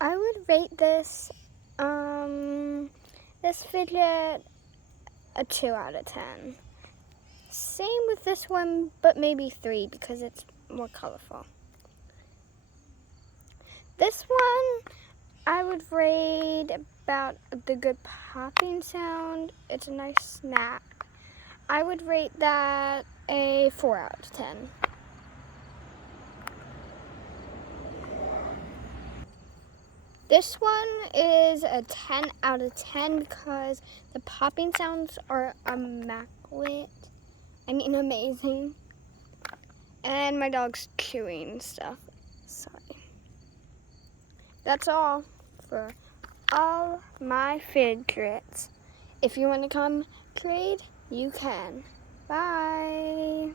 I would rate this fidget a 2 out of 10. Same with this one, but maybe 3 because it's more colorful. This one, I would rate about the good popping sound. It's a nice snack. I would rate that a 4 out of 10. This one is a 10 out of 10 because the popping sounds are immaculate. Amazing. And my dog's chewing stuff. Sorry. That's all for all my fidgets. If you want to come trade, you can. Bye.